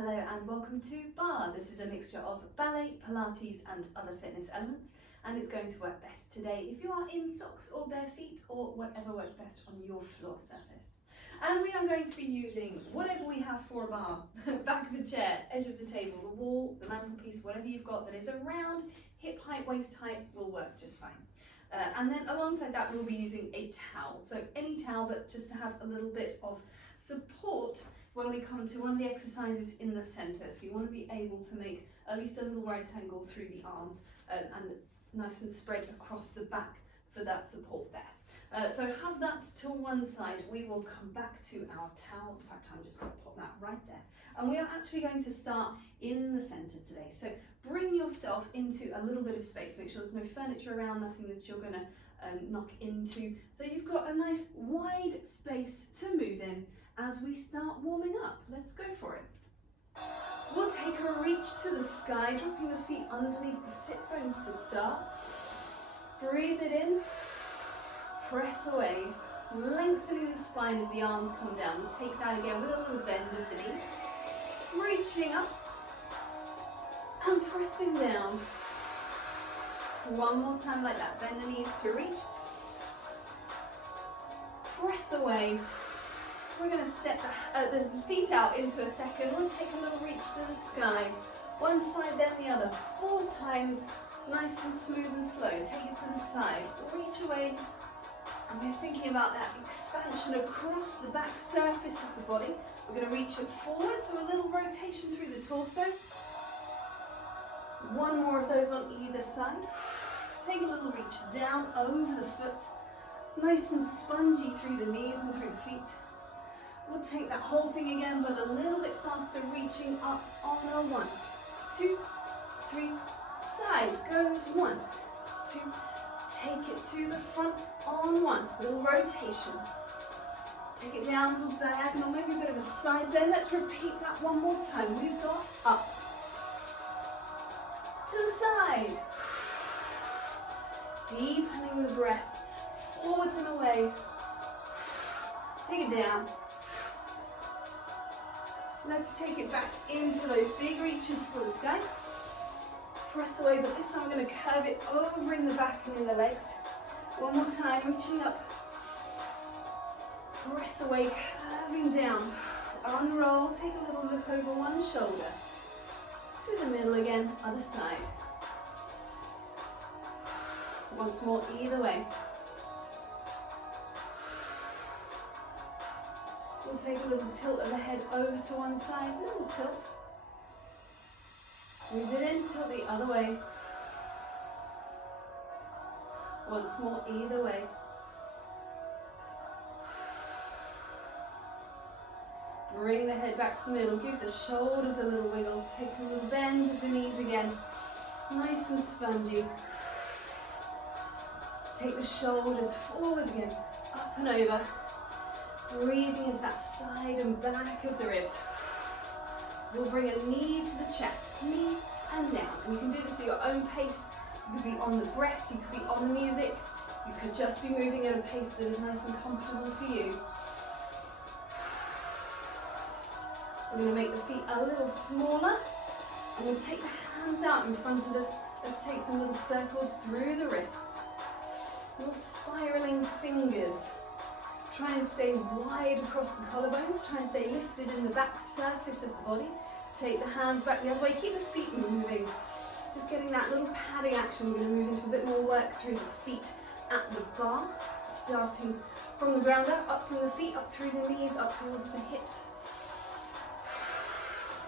Hello and welcome to Barre. This is a mixture of ballet, Pilates and other fitness elements, and it's going to work best today if you are in socks or bare feet or whatever works best on your floor surface. And we are going to be using whatever we have for a bar, back of a chair, edge of the table, the wall, the mantelpiece, whatever you've got that is around hip height, waist height will work just fine. And then alongside that we'll be using a towel, so any towel, but just to have a little bit of support when we come to one of the exercises in the centre. So you want to be able to make at least a little right angle through the arms and nice and spread across the back for that support there. So have that to one side. We will come back to our towel. In fact, I'm just going to pop that right there. And we are actually going to start in the centre today. So bring yourself into a little bit of space. Make sure there's no furniture around, nothing that you're going to knock into. So you've got a nice wide space to move in as we start warming up. Let's go for it. We'll take a reach to the sky, dropping the feet underneath the sit bones to start. Breathe it in, press away, lengthening the spine as the arms come down. We'll take that again with a little bend of the knees. Reaching up and pressing down. One more time like that. Bend the knees to reach. Press away. We're going to step the feet out into a second. We'll take a little reach to the sky. One side, then the other. 4 times, nice and smooth and slow. Take it to the side. Reach away. And we're thinking about that expansion across the back surface of the body. We're going to reach it forward, so a little rotation through the torso. One more of those on either side. Take a little reach down over the foot. Nice and spongy through the knees and through the feet. We'll take that whole thing again, but a little bit faster, reaching up on a 1, 2, 3, side goes 1, 2, take it to the front on 1, little rotation. Take it down, little diagonal, maybe a bit of a side bend. Let's repeat that one more time. We've got up, to the side, deepening the breath, forwards and away. Take it down. Let's take it back into those big reaches for the sky. Press away, but this time I'm going to curve it over in the back and in the legs. One more time, reaching up. Press away, curving down. Unroll, take a little look over one shoulder. To the middle again, other side. Once more, either way. We'll take a little tilt of the head over to one side, a little tilt. Breathe it in, tilt the other way. Once more, either way. Bring the head back to the middle, give the shoulders a little wiggle. Take some little bends of the knees again. Nice and spongy. Take the shoulders forwards again, up and over. Breathing into that side and back of the ribs. We'll bring a knee to the chest, knee and down. And you can do this at your own pace. You could be on the breath, you could be on the music. You could just be moving at a pace that is nice and comfortable for you. We're going to make the feet a little smaller. And we'll take the hands out in front of us. Let's take some little circles through the wrists. Little spiraling fingers. Try and stay wide across the collarbones. Try and stay lifted in the back surface of the body. Take the hands back the other way. Keep the feet moving. Just getting that little padding action. We're going to move into a bit more work through the feet at the bar. Starting from the ground up from the feet, up through the knees, up towards the hips.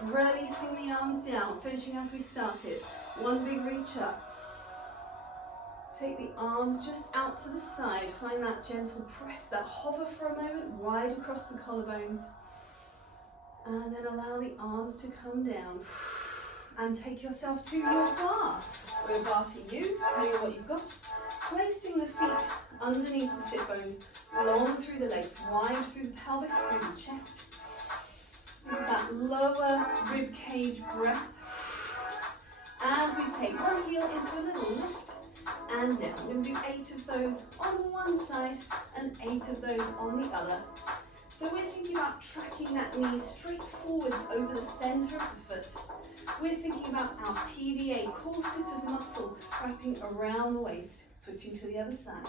Releasing the arms down. Finishing as we started. One big reach up. Take the arms just out to the side. Find that gentle press, that hover for a moment, wide across the collarbones. And then allow the arms to come down. And take yourself to your bar. Or a bar to you, depending on what you've got. Placing the feet underneath the sit bones, long through the legs, wide through the pelvis, through the chest. With that lower rib cage breath. As we take one heel into a little lift. And down. We're going to do 8 of those on one side and 8 of those on the other. So we're thinking about tracking that knee straight forwards over the center of the foot. We're thinking about our TVA, corset of muscle, wrapping around the waist, switching to the other side.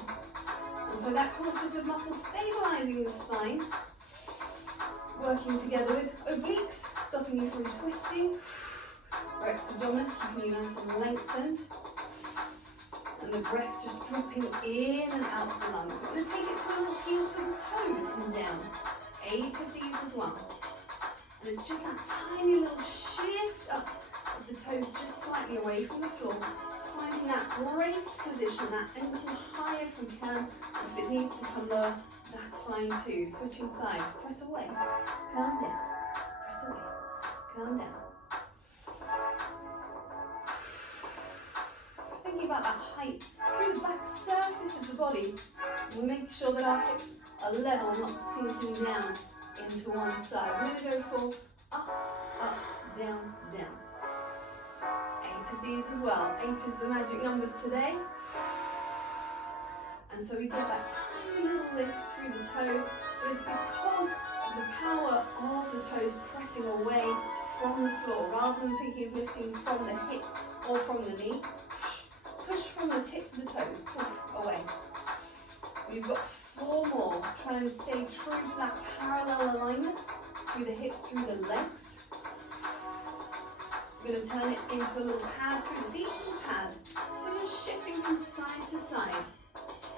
And so that corset of muscle stabilizing the spine, working together with obliques, stopping you from twisting, rex abdominis, keeping you nice and lengthened. And the breath just dropping in and out of the lungs. We're going to take it to a little heel to the toes and down. 8 of these as well. And it's just that tiny little shift up of the toes just slightly away from the floor. Finding that braced position, that ankle higher if we can. If it needs to come lower, that's fine too. Switching sides, press away, calm down, press away, calm down. Thinking about that height through the back surface of the body, we'll make sure that our hips are level, not sinking down into one side. We're going to go for up, up, down, down. 8 of these as well. 8 is the magic number today. And so we get that tiny little lift through the toes, but it's because of the power of the toes pressing away from the floor, rather than thinking of lifting from the hip or from the knee. Push from the tips of the toes, push away. We've got 4 more. Try and stay true to that parallel alignment through the hips, through the legs. We're going to turn it into a little pad through the feet and pad. So just shifting from side to side.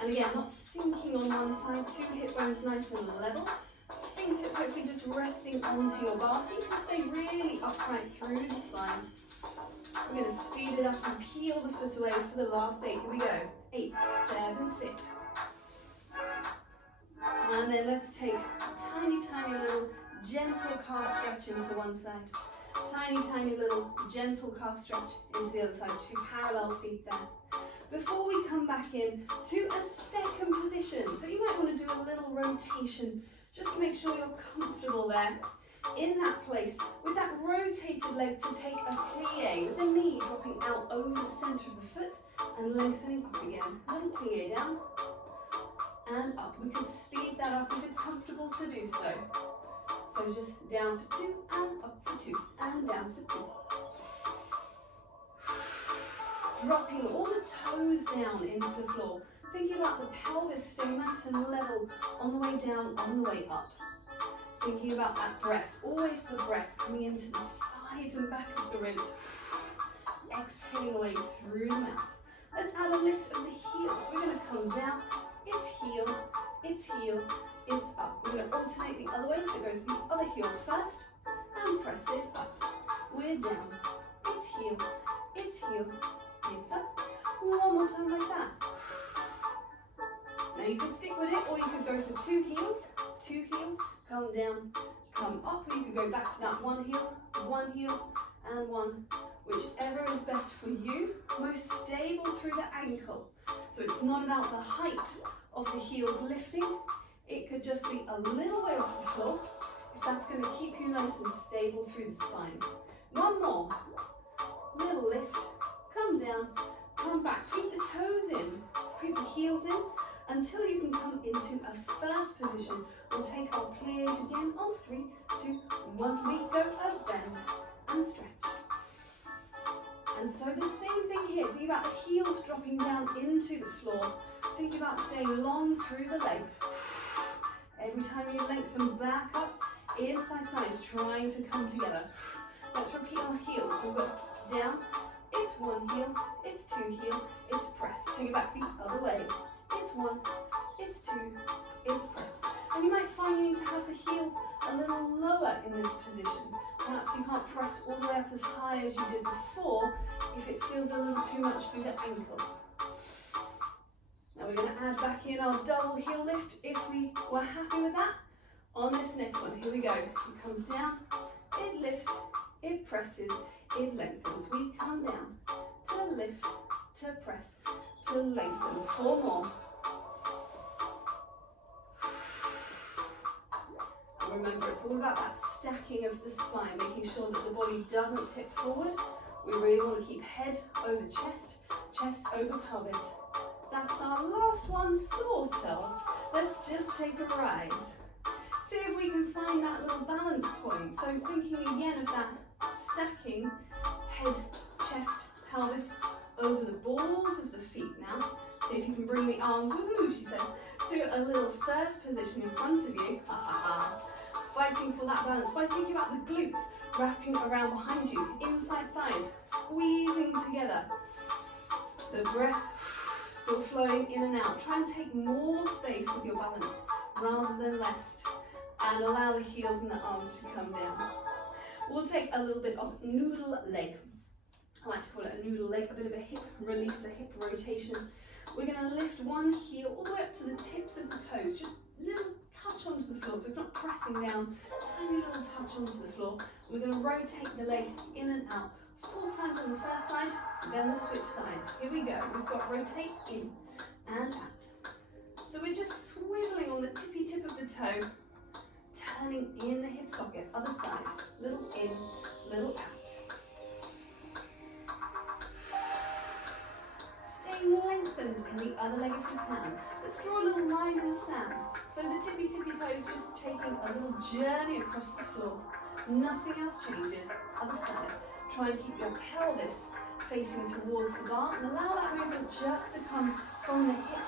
And again, not sinking on one side, 2 hip bones nice and level. Fingertips hopefully just resting onto your bar so you can stay really upright through the spine. We're going to speed it up and peel the foot away for the last 8. Here we go. 8, 7, 6. And then let's take a tiny, tiny little gentle calf stretch into one side. Tiny, tiny little gentle calf stretch into the other side. 2 parallel feet there. Before we come back in to a second position. So you might want to do a little rotation just to make sure you're comfortable there. In that place, with that rotated leg to take a plie, with the knee dropping out over the centre of the foot and lengthening up again. Little plie down and up. We could speed that up if it's comfortable to do so. So just down for 2 and up for 2 and down for 2. Dropping all the toes down into the floor. Thinking about the pelvis staying nice and level on the way down, on the way up. Thinking about that breath, always the breath coming into the sides and back of the ribs. Exhaling away through the mouth. Let's add a lift of the heels. So we're going to come down, it's heel, it's up. We're going to alternate the other way, so it goes the other heel first, and press it up. We're down, it's heel, it's up. One more time like that. Now you could stick with it, or you could go for 2 heels, come down, come up, or you could go back to that one heel, and one, whichever is best for you, most stable through the ankle. So it's not about the height of the heels lifting, it could just be a little way off the floor, if that's going to keep you nice and stable through the spine. One more, little lift, come down, come back, keep the toes in, keep the heels in, until you can come into a first position. We'll take our plies again on 3, 2, 1. We go a bend and stretch. And so the same thing here. Think about the heels dropping down into the floor. Think about staying long through the legs. Every time you lengthen back up, inside thighs trying to come together. Let's repeat our heels. So we've got down, it's 1 heel, it's 2 heel, it's press. Take it back the other way. It's 1, it's 2, it's press. And you might find you need to have the heels a little lower in this position. Perhaps you can't press all the way up as high as you did before if it feels a little too much through the ankle. Now we're going to add back in our double heel lift if we were happy with that. On this next one, here we go. It comes down, it lifts, it presses, it lengthens. We come down to lift, to press, to lengthen. 4 more. And remember, it's all about that stacking of the spine, making sure that the body doesn't tip forward. We really want to keep head over chest, chest over pelvis. That's our last one, sort of. Let's just take a rise. See if we find that little balance point. So thinking again of that stacking head, chest, pelvis over the balls of the feet now. See if you can bring the arms, woohoo, she says, to a little first position in front of you. Fighting for that balance by thinking about the glutes wrapping around behind you, inside thighs, squeezing together. The breath still flowing in and out. Try and take more space with your balance rather than less, and allow the heels and the arms to come down. We'll take a little bit of noodle leg. I like to call it a noodle leg, a bit of a hip release, a hip rotation. We're going to lift one heel all the way up to the tips of the toes, just a little touch onto the floor, so it's not pressing down, tiny little touch onto the floor. We're going to rotate the leg in and out 4 times on the first side, then we'll switch sides. Here we go. We've got rotate in and out. So we're just swiveling on the tippy tip of the toe, turning in the hip socket, other side, little in, little out. Stay lengthened in the other leg if you can. Let's draw a little line in the sand. So the tippy toes just taking a little journey across the floor. Nothing else changes. Other side. Try and keep your pelvis facing towards the bar and allow that movement just to come from the hip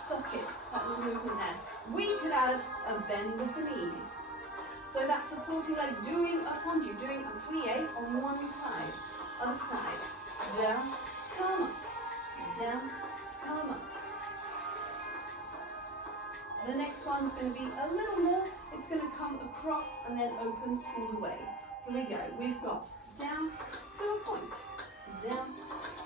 socket, that little movement there. We could add a bend of the knee. So that's supporting, like doing a fondue, doing a plie on one side. Other side. Down, come up. Down, come up. The next one's going to be a little more. It's going to come across and then open all the way. Here we go. We've got down to a point, down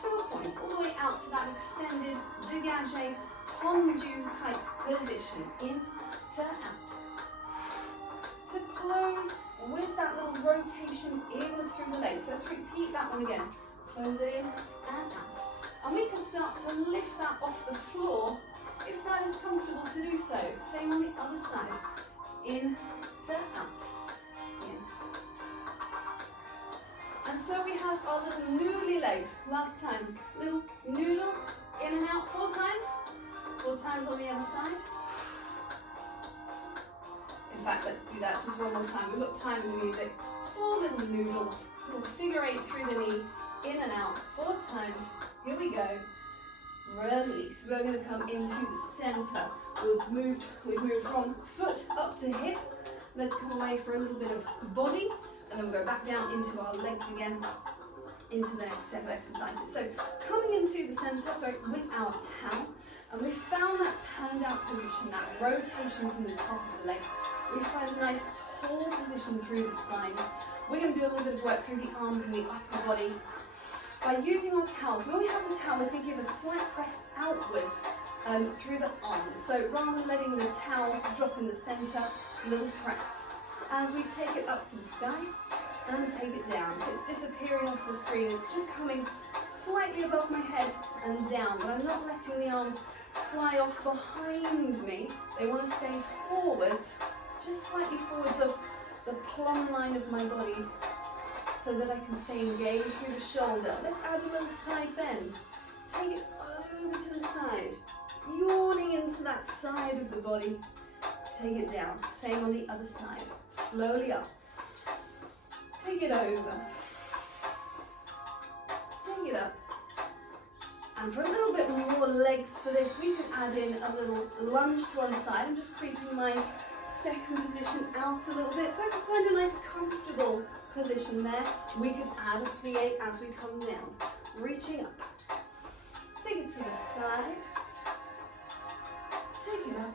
to a point, all the way out to that extended dégagé tendu type position. In to out. To close with that little rotation inwards through the legs. So let's repeat that one again. Close in and out. And we can start to lift that off the floor if that is comfortable to do so. Same on the other side. In to out. In. And so we have our little noodly legs. Last time, little noodle, in and out 4 times. 4 times on the other side. In fact, let's do that just one more time. We've got time in the music. 4 little noodles. Little figure 8 through the knee, in and out 4 times. Here we go. Release. We're going to come into the center. We've moved from foot up to hip. Let's come away for a little bit of body, and then we'll go back down into our legs again, into the next set of exercises. So coming into the center, with our towel, and we found that turned out position, that rotation from the top of the leg. We find a nice tall position through the spine. We're going to do a little bit of work through the arms and the upper body. By using our towels, when we have the towel, we're thinking of a slight press outwards through the arms. So rather than letting the towel drop in the center, little press. As we take it up to the sky and take it down. If it's disappearing off the screen, it's just coming slightly above my head and down, but I'm not letting the arms fly off behind me. They want to stay forwards, just slightly forwards of the plumb line of my body, so that I can stay engaged through the shoulder. Let's add a little side bend. Take it over to the side, yawning into that side of the body. Take it down. Same on the other side. Slowly up. Take it over. Take it up. And for a little bit more legs for this, we could add in a little lunge to one side. I'm just creeping my second position out a little bit so I can find a nice comfortable position there. We could add a plie as we come down, reaching up. Take it to the side, take it up,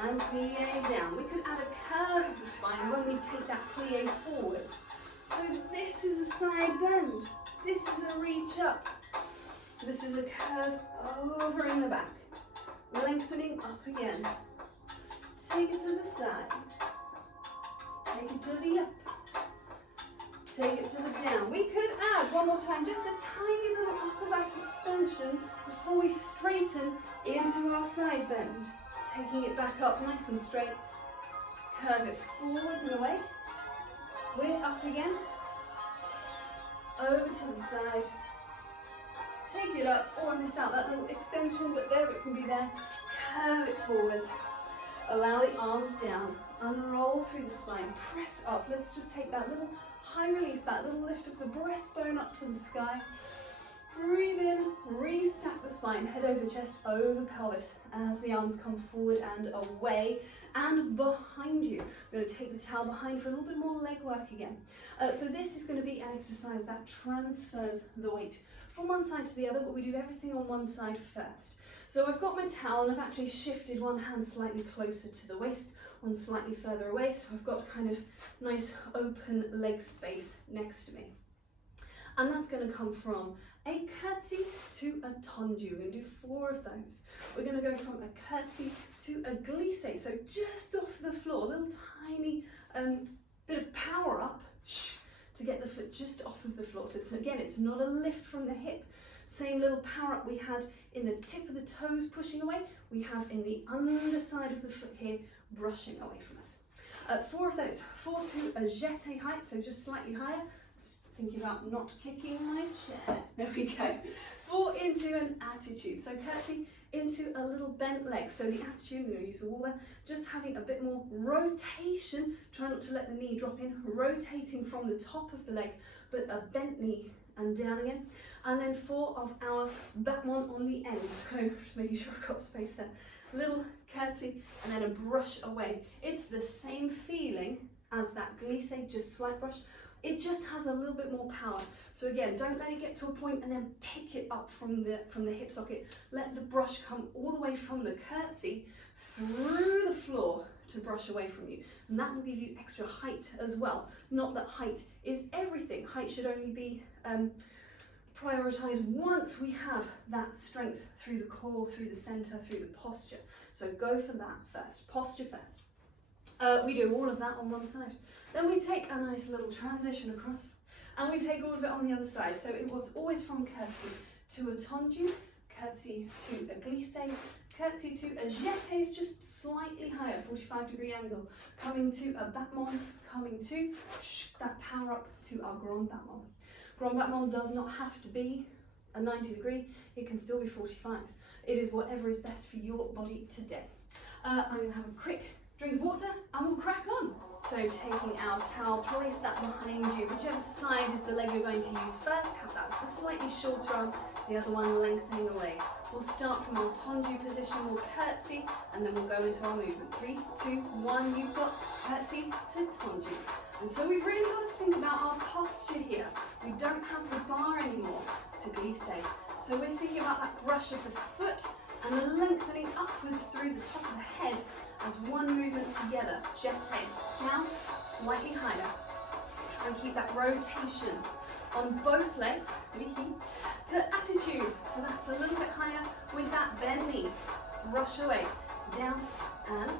and plie down. We could add a curve of the spine when we take that plie forwards. So this is a side bend, this is a reach up, this is a curve over in the back, lengthening up again. Take it to the side, take it to the up, take it to the down. We could add one more time, just a tiny little upper back extension before we straighten into our side bend. Taking it back up nice and straight. Curve it forwards and away. We're up again. Over to the side. Take it up. Oh, I missed out that little extension, but there it can be there. Curve it forwards. Allow the arms down, unroll through the spine, press up. Let's just take that little high release, that little lift of the breastbone up to the sky. Breathe in, restack the spine, head over chest, over pelvis as the arms come forward and away and behind you. We're going to take the towel behind for a little bit more leg work again. So this is going to be an exercise that transfers the weight from one side to the other, but we do everything on one side first. So I've got my towel and I've actually shifted one hand slightly closer to the waist, one slightly further away, so I've got kind of nice open leg space next to me. And that's going to come from a curtsy to a tendu. We're going to do 4 of those. We're going to go from a curtsy to a glisse, so just off the floor, a little tiny bit of power up to get the foot just off of the floor. So again, it's not a lift from the hip. Same little power up we had in the tip of the toes pushing away, we have in the underside of the foot here brushing away from us. 4 of those. 4 to a jeté height, so just slightly higher. Just thinking about not kicking my chair. There we go. 4 into an attitude. So curtsy into a little bent leg. So the attitude, we're going to use the wall there, just having a bit more rotation. Try not to let the knee drop in, rotating from the top of the leg, but a bent knee and down again. And then 4 of our battement on the end. So just making sure I've got space there. Little curtsy and then a brush away. It's the same feeling as that glisse, just slight brush. It just has a little bit more power. So again, don't let it get to a point and then pick it up from the hip socket. Let the brush come all the way from the curtsy through the floor to brush away from you. And that will give you extra height as well. Not that height is everything. Height should only be prioritized once we have that strength through the core, through the center, through the posture. So go for that first, posture first. We do all of that on one side. Then we take a nice little transition across and we take all of it on the other side. So it was always from curtsy to a tendu, curtsy to a glisse, curtsy to a jeté is just slightly higher, 45-degree angle, coming to a battement, coming to that power up to our grand battement. Grand battement does not have to be a 90-degree, it can still be 45. It is whatever is best for your body today. I'm going to have a quick drink of water and we'll crack on. So taking our towel, place that behind you, whichever side is the leg you're going to use first, have that the slightly shorter arm, the other one lengthening away. We'll start from our tendu position, we'll curtsy, and then we'll go into our movement. 3, 2, 1, you've got curtsy to tendu. And so we've really got to think about our posture here. We don't have the bar anymore to glisse. So we're thinking about that brush of the foot and the lengthening upwards through the top of the head as one movement together. Jeté, down, slightly higher. Try and keep that rotation on both legs, to attitude. So that's a little bit higher with that bend knee. Brush away, down and up.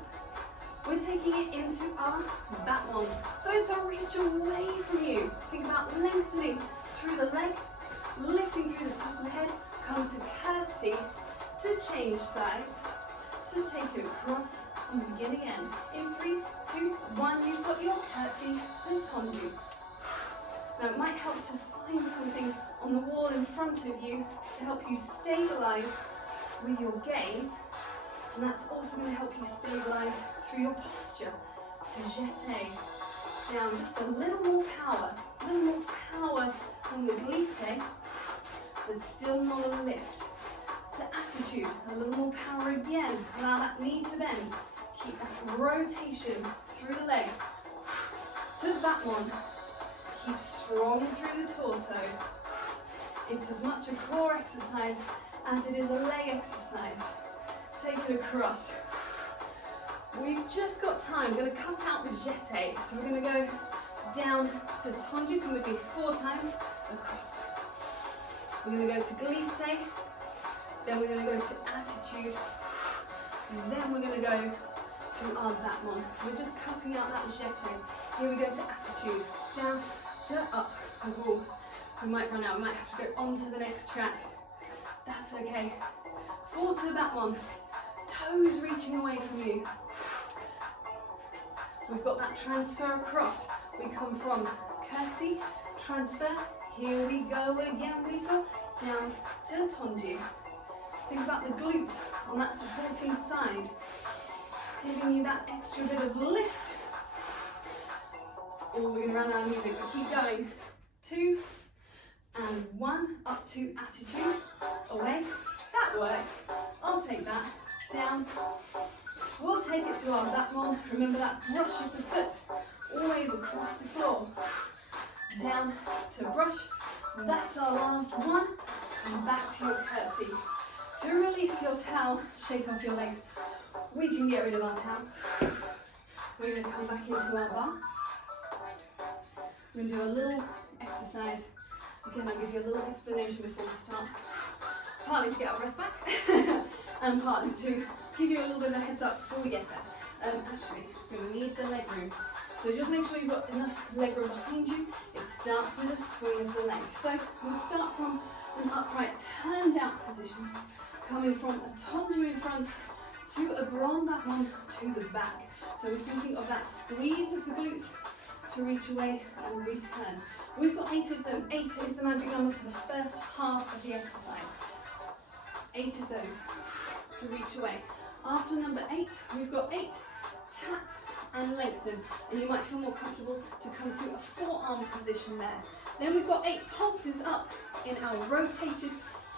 We're taking it into our battement. So it's a reach away from you. Think about lengthening through the leg, lifting through the top of the head, come to curtsy, to change sides, to take it across and begin again. In 3, 2, 1, you've got your curtsy to tendu. Now it might help to find something on the wall in front of you to help you stabilize with your gaze. And that's also going to help you stabilize through your posture to jeté, down, just a little more power on the glisse, but still not a lift. To attitude, a little more power again, allow that knee to bend, keep that rotation through the leg, to that one, keep strong through the torso. It's as much a core exercise as it is a leg exercise. Take it across. We've just got time. We're going to cut out the jeté. So we're going to go down to tendu. Come with me 4 times across. We're going to go to glisse. Then we're going to go to attitude. And then we're going to go to our battement. So we're just cutting out that jeté. Here we go to attitude. Down to up. Oh, we might run out. We might have to go on to the next track. That's okay. 4 to the battement. Toes reaching away from you. We've got that transfer across. We come from curtsy, transfer, here we go again, we go down to tendu. Think about the glutes on that supporting side. Giving you that extra bit of lift. Oh, we're going to run out of music, but keep going. 2 and 1, up to attitude, away. That works. I'll take that. Down. We'll take it to our back one. Remember that brush of the foot, always across the floor. Down to brush. That's our last one. And back to your curtsy. To release your towel, shake off your legs. We can get rid of our towel. We're going to come back into our bar. We're going to do a little exercise. Again, I'll give you a little explanation before we start. Partly to get our breath back, and partly to give you a little bit of a heads up before we get there. Actually, we're going to need the leg room. So just make sure you've got enough leg room behind you. It starts with a swing of the leg. So we'll start from an upright turned out position, coming from a tendu in front to a grand that one to the back. So we're thinking of that squeeze of the glutes to reach away and return. We've got 8 of them. 8 is the magic number for the first half of the exercise. 8 of those to reach away. After number 8, we've got 8, tap and lengthen. And you might feel more comfortable to come to a forearm position there. Then we've got 8 pulses up in our rotated,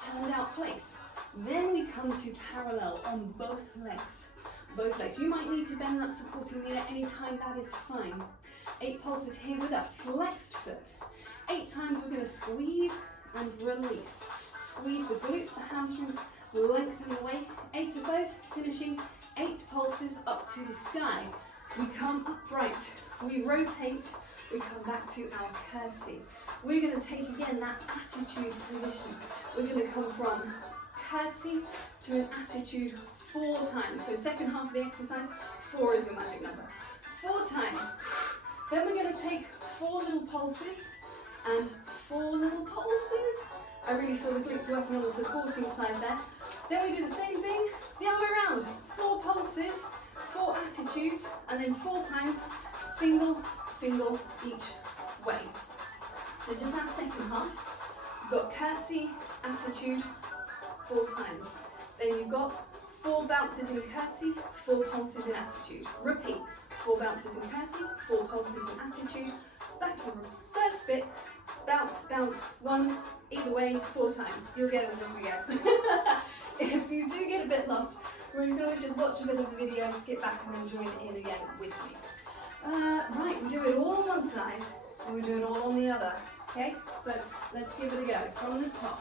turned out place. Then we come to parallel on both legs. Both legs. You might need to bend that supporting knee at any time, that is fine. 8 pulses here with a flexed foot. 8 times we're going to squeeze and release. Squeeze the glutes, the hamstrings, lengthening away. 8 of those, finishing 8 pulses up to the sky. We come upright, we rotate, we come back to our curtsy. We're going to take again that attitude position. We're going to come from curtsy to an attitude 4 times. So second half of the exercise, 4 is your magic number. 4 times. Then we're going to take 4 little pulses and 4 little pulses. I really feel the glutes working on the supporting side there. Then we do the same thing the other way around. 4 pulses, 4 attitudes, and then 4 times, single, single each way. So just that second half, you've got curtsy, attitude, 4 times. Then you've got 4 bounces in curtsy, 4 pulses in attitude. Repeat. 4 bounces in curtsy, 4 pulses in attitude. Back to the first bit. Bounce, bounce, 1, either way, 4 times. You'll get it as we go. If you do get a bit lost, well, you can always just watch a bit of the video, skip back and then join in again with me. Right, we do it all on one side and we do it all on the other. Okay, so let's give it a go from the top.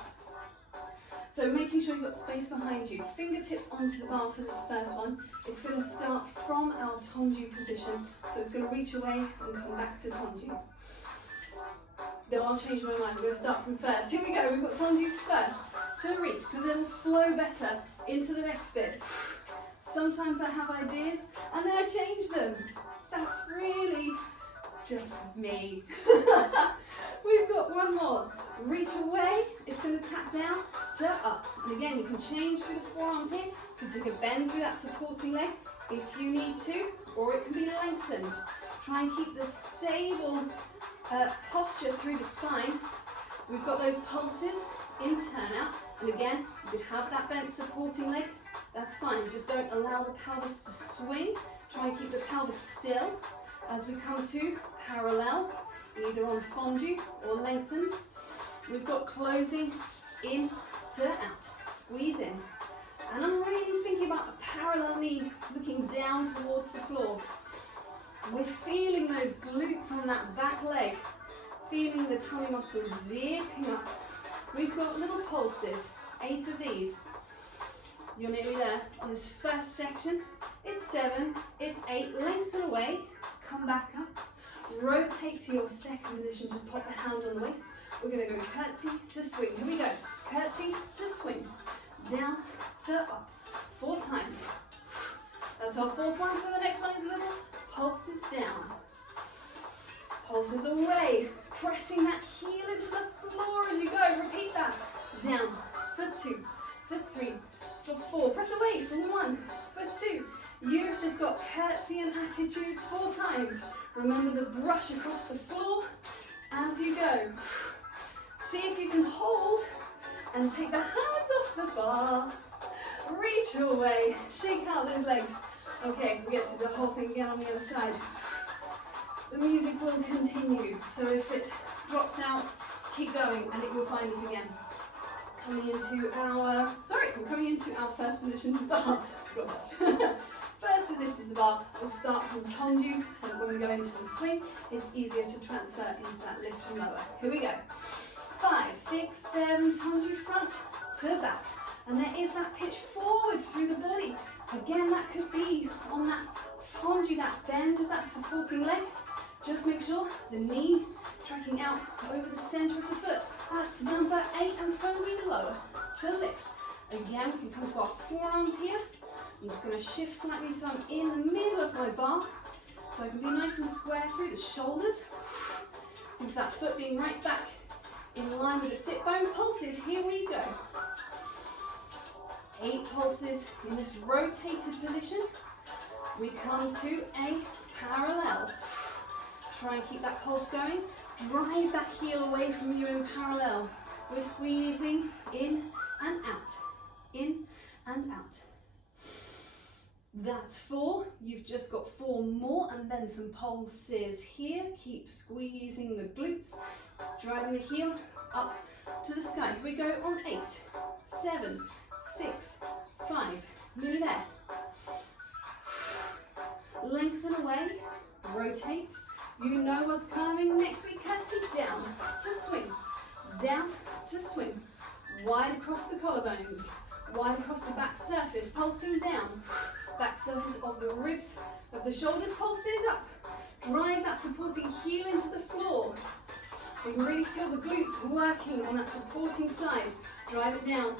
So making sure you've got space behind you. Fingertips onto the bar for this first one. It's going to start from our tendu position. So it's going to reach away and come back to tendu. Then I'll change my mind. We're going to start from first. Here we go. We've got tendu first to reach because it'll flow better into the next bit. Sometimes I have ideas and then I change them. That's really just me. We've got one more. Reach away, it's going to tap down to up. And again, you can change through the forearms here. You can take a bend through that supporting leg if you need to, or it can be lengthened. Try and keep the stable posture through the spine. We've got those pulses in turn out. And again, you could have that bent supporting leg. That's fine. Just don't allow the pelvis to swing. Try and keep the pelvis still as we come to parallel, either on fondu or lengthened. We've got closing in to out, squeeze in. And I'm really thinking about a parallel knee looking down towards the floor. We're feeling those glutes on that back leg, feeling the tummy muscles zipping up. We've got little pulses, 8 of these. You're nearly there. On this first section, it's 7, it's 8, lengthen away, come back up. Rotate to your second position, just pop the hand on the waist. We're going to go curtsy to swing. Here we go. Curtsy to swing. Down to up. 4 times. That's our 4th one. So the next one is a little pulses down. Pulses away. Pressing that heel into the floor as you go. Repeat that. Down for 2, for 3, for 4. Press away for 1, for 2. You've just got curtsy and attitude 4 times. Remember the brush across the floor as you go. See if you can hold and take the hands off the bar. Reach away, shake out those legs. Okay, we get to do the whole thing again on the other side. The music will continue, so if it drops out, keep going and it will find us again. We're coming into our first position to the bar. First position to the bar, we'll start from tendu, so that when we go into the swing, it's easier to transfer into that lift and lower. Here we go. 5, 6, 7, tendu front to back. And there is that pitch forwards through the body. Again, that could be on that tendu, that bend of that supporting leg. Just make sure the knee tracking out over the centre of the foot. That's number 8, and so we lower to lift. Again, we can come to our forearms here. I'm just going to shift slightly so I'm in the middle of my bar, so I can be nice and square through the shoulders. Think of that foot being right back in line with the sit bone. Pulses, here we go. 8 pulses in this rotated position. We come to a parallel. Try and keep that pulse going. Drive that heel away from you in parallel. We're squeezing in and out, in and out. That's 4. You've just got 4 more, and then some pulses here. Keep squeezing the glutes, driving the heel up to the sky. Here we go on 8, 7, 6, 5. Nearly there. Lengthen away, rotate. You know what's coming next. We curtsy down to swing, down to swing. Wide across the collarbones, wide across the back surface, pulsing down. Back surface of the ribs, of the shoulders, pulses up. Drive that supporting heel into the floor. So you can really feel the glutes working on that supporting side. Drive it down.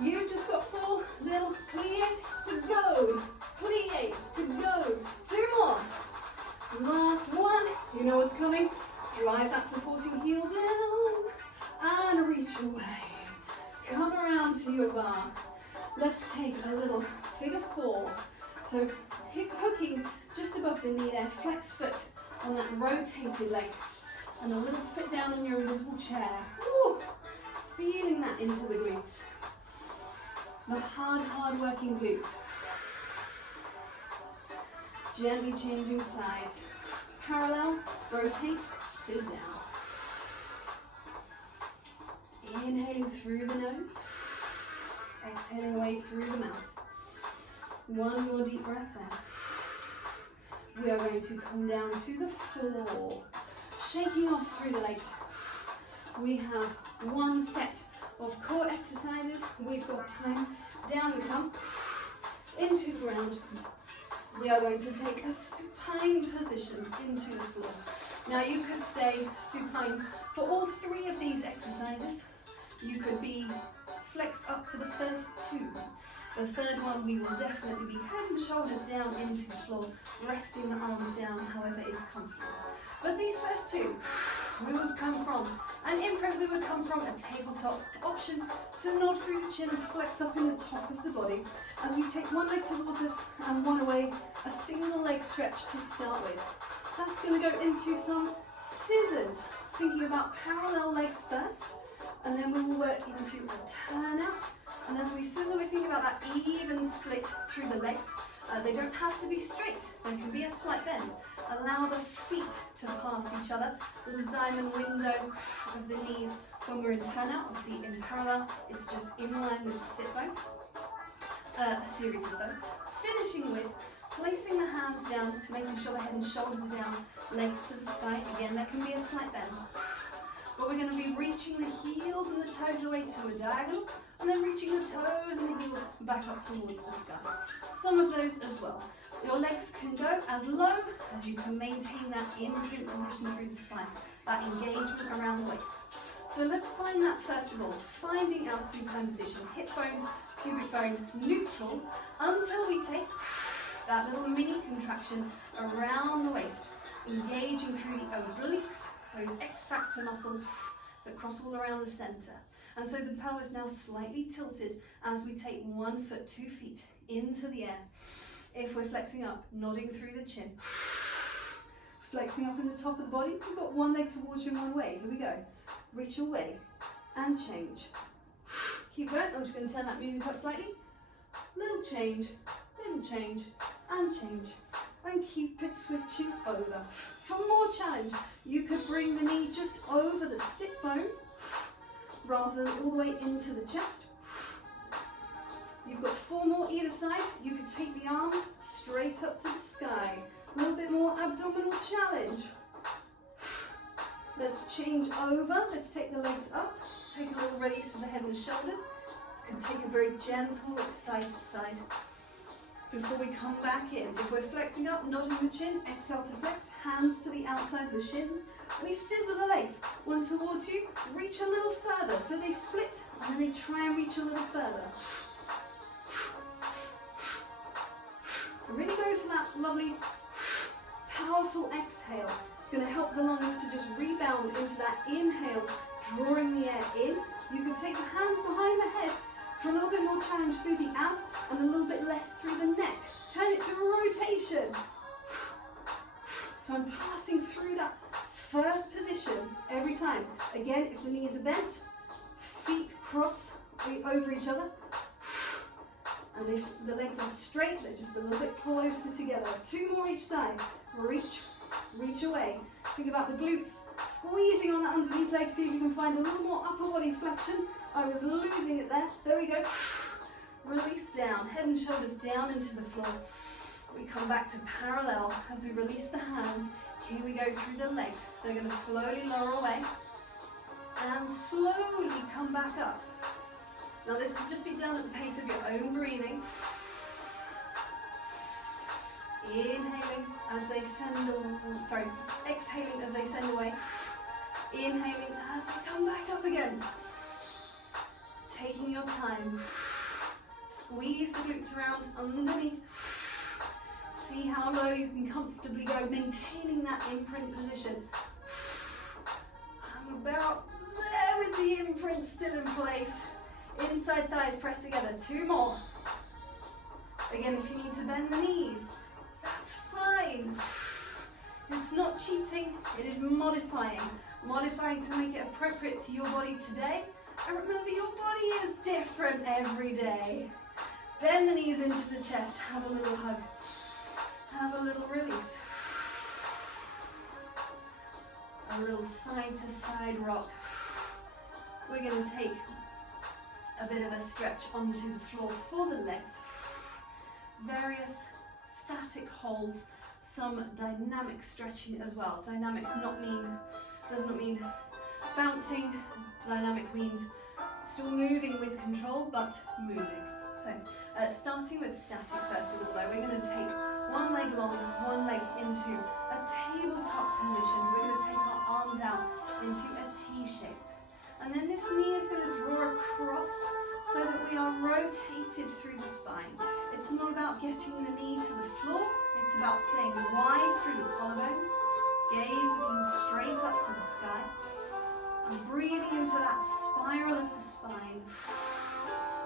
You've just got 4 little plie to go. Plie to go. 2 more. Last one. You know what's coming. Drive that supporting heel down and reach away. Come around to your bar. Let's take a little figure 4. So hooking just above the knee there, flex foot on that rotated leg, and a little sit down on your invisible chair. Woo! Feeling that into the glutes. The hard working glutes. Gently changing sides. Parallel, rotate, sit down. Inhaling through the nose. Exhaling away through the mouth. One more deep breath there. We are going to come down to the floor, shaking off through the legs. We have 1 set of core exercises. We've got time. Down we come, into the ground. We are going to take a supine position into the floor. Now you could stay supine for all 3 of these exercises. You could be flexed up for the first 2. The third one, we will definitely be head and shoulders down into the floor, resting the arms down however is comfortable. But these first 2, we would come from an imprint, we would come from a tabletop option to nod through the chin and flex up in the top of the body. As we take 1 leg towards us and 1 away, a single leg stretch to start with. That's going to go into some scissors, thinking about parallel legs first. And then we will work into a turn out. And as we scissor, we think about that even split through the legs. They don't have to be straight. There can be a slight bend. Allow the feet to pass each other. Little diamond window of the knees when we're in turn out. Obviously in parallel, it's just in line with the sit bone. A series of those. Finishing with placing the hands down, making sure the head and shoulders are down, legs to the sky. Again, there can be a slight bend. But we're going to be reaching the heels and the toes away to a diagonal, and then reaching the toes and the heels back up towards the sky. Some of those as well. Your legs can go as low as you can maintain that imprint position through the spine, that engagement around the waist. So let's find that first of all, finding our supine position, hip bones, pubic bone neutral, until we take that little mini contraction around the waist, engaging through the obliques, those X-factor muscles that cross all around the center. And so the pelvis now slightly tilted as we take 1 foot, 2 feet into the air. If we're flexing up, nodding through the chin. Flexing up in the top of the body, we've got 1 leg towards you in 1 way. Here we go. Reach away and change. Keep going. I'm just going to turn that music up slightly. Little change, little and change, and change. And keep it switching over. For more challenge, you could bring the knee just over the sit bone rather than all the way into the chest. You've got 4 more either side. You could take the arms straight up to the sky. A little bit more abdominal challenge. Let's change over. Let's take the legs up. Take a little release from the head and the shoulders. You can take a very gentle look side to side. Before we come back in, if we're flexing up, nodding the chin, exhale to flex, hands to the outside of the shins. We scissor the legs, one towards you, reach a little further. So they split and then they try and reach a little further. Really go for that lovely, powerful exhale. It's going to help the lungs to just rebound into that inhale, drawing the air in. You can take the hands behind the head for a little bit more challenge through the abs and a little bit less through the neck. Turn it to a rotation. So I'm passing through that first position every time. Again, if the knees are bent, feet cross over each other. And if the legs are straight, they're just a little bit closer together. 2 more each side. Reach, reach away. Think about the glutes squeezing on that underneath leg. See if you can find a little more upper body flexion. I was losing it there. There we go. Release down. Head and shoulders down into the floor. We come back to parallel as we release the hands. Here we go through the legs. They're going to slowly lower away and slowly come back up. Now this could just be done at the pace of your own breathing. Inhaling as they send away, exhaling as they send away. Inhaling as they come back up again. Taking your time. Squeeze the glutes around underneath. See how low you can comfortably go, maintaining that imprint position. I'm about there with the imprint still in place. Inside thighs press together. 2 more. Again, if you need to bend the knees, that's fine. It's not cheating, it is modifying. Modifying to make it appropriate to your body today. And remember, your body is different every day. Bend the knees into the chest. Have a little hug. Have a little release. A little side to side rock. We're going to take a bit of a stretch onto the floor for the legs. Various static holds, some dynamic stretching as well. Dynamic does not mean bouncing. Dynamic means still moving with control, but moving. So, starting with static first of all though, we're going to take one leg long, one leg into a tabletop position. We're going to take our arms out into a T shape. And then this knee is going to draw across so that we are rotated through the spine. It's not about getting the knee to the floor, it's about staying wide through the collarbones, gaze looking straight up to the sky, and breathing into that spiral of the spine.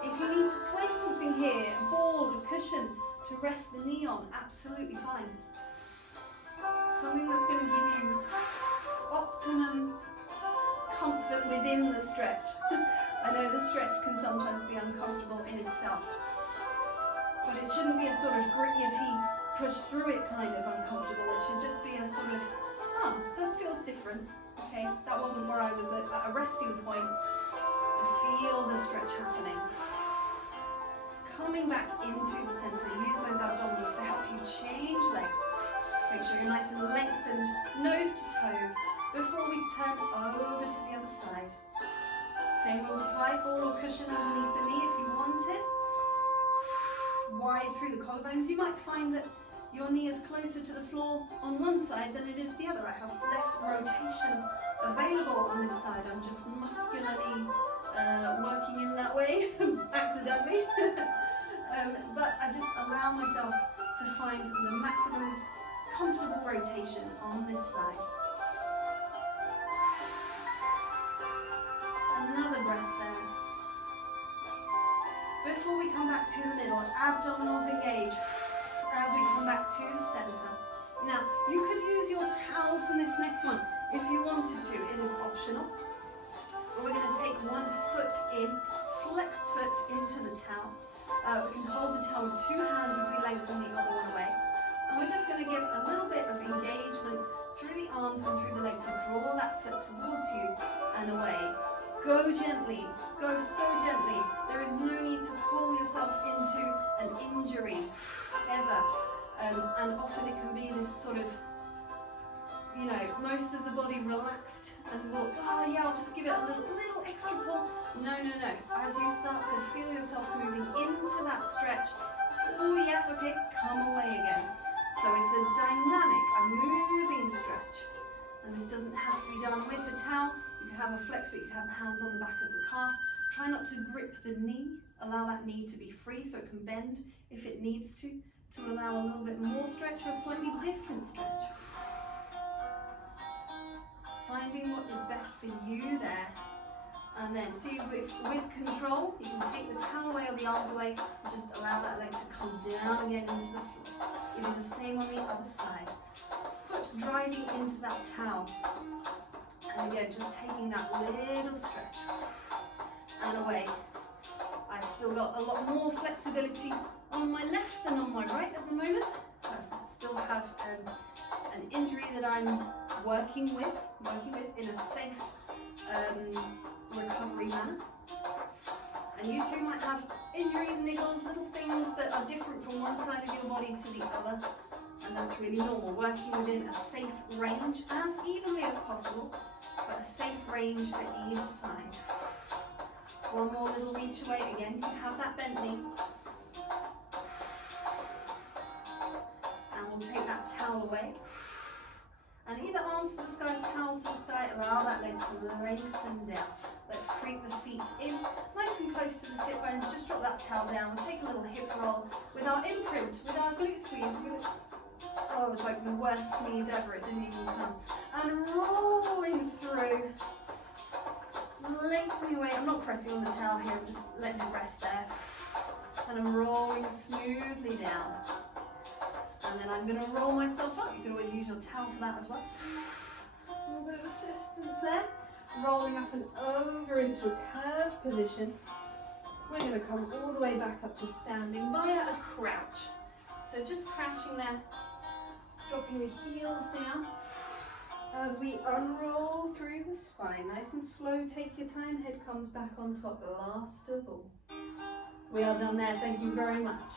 If you need to place something here, a ball, a cushion, to rest the knee on, absolutely fine. Something that's going to give you optimum comfort within the stretch. I know the stretch can sometimes be uncomfortable in itself, but it shouldn't be a sort of grit your teeth, push through it kind of uncomfortable. It should just be a sort of, oh, that feels different. Okay, that wasn't where I was at a resting point. I feel the stretch happening. Coming back into the center, use those abdominals to help you change legs. Make sure you're nice and lengthened, nose to toes, before we turn over to the other side. Same rules apply, ball or cushion underneath the knee if you want it. Wide through the collarbones. You might find that your knee is closer to the floor on one side than it is the other. I have less rotation available on this side. I'm just muscularly working in that way, accidentally. But I just allow myself to find the maximum comfortable rotation on this side. Another breath there. Before we come back to the middle, abdominals engage as we come back to the center. Now, you could use your towel for this next one if you wanted to. It is optional. But we're going to take one foot in, flexed foot into the towel. We can hold the towel with 2 hands as we lengthen the other one away. And we're just going to give a little bit of engagement through the arms and through the leg to draw that foot towards you and away. Go gently, go so gently. There is no need to pull yourself into an injury ever. And often it can be this sort of, you know, most of the body relaxed and we'll, oh yeah, I'll just give it a little extra pull. No, no, no. As you start to feel yourself moving into that stretch, oh yeah, okay, come away again. So it's a dynamic, a moving stretch. And this doesn't have to be done with the towel. You can have a flex, but you can have the hands on the back of the calf. Try not to grip the knee. Allow that knee to be free so it can bend if it needs to allow a little bit more stretch or a slightly different stretch. Finding what is best for you there. And then see with control, you can take the towel away or the arms away and just allow that leg to come down again into the floor. You do the same on the other side. Foot driving into that towel. And again, just taking that little stretch. And away. I've still got a lot more flexibility on my left than on my right at the moment. I still have an injury that I'm working with in a safe recovery manner. And you too might have injuries, niggles, little things that are different from one side of your body to the other. And that's really normal, working within a safe range as evenly as possible, but a safe range for either side. One more little reach away, again, you have that bent knee. And we'll take that towel away. And either arms to the sky, towel to the sky, allow that leg to lengthen down. Let's creep the feet in, nice and close to the sit bones, just drop that towel down, take a little hip roll with our imprint, with our glute squeeze. Oh, it was like the worst sneeze ever, it didn't even come. And rolling through, lengthening away. I'm not pressing on the towel here, I'm just letting it rest there. And I'm rolling smoothly down. And then I'm going to roll myself up. You can always use your towel for that as well. A little bit of assistance there. Rolling up and over into a curved position. We're going to come all the way back up to standing via a crouch. So just crouching there, dropping the heels down. As we unroll through the spine, nice and slow, take your time, head comes back on top, last of all. We are done there, thank you very much.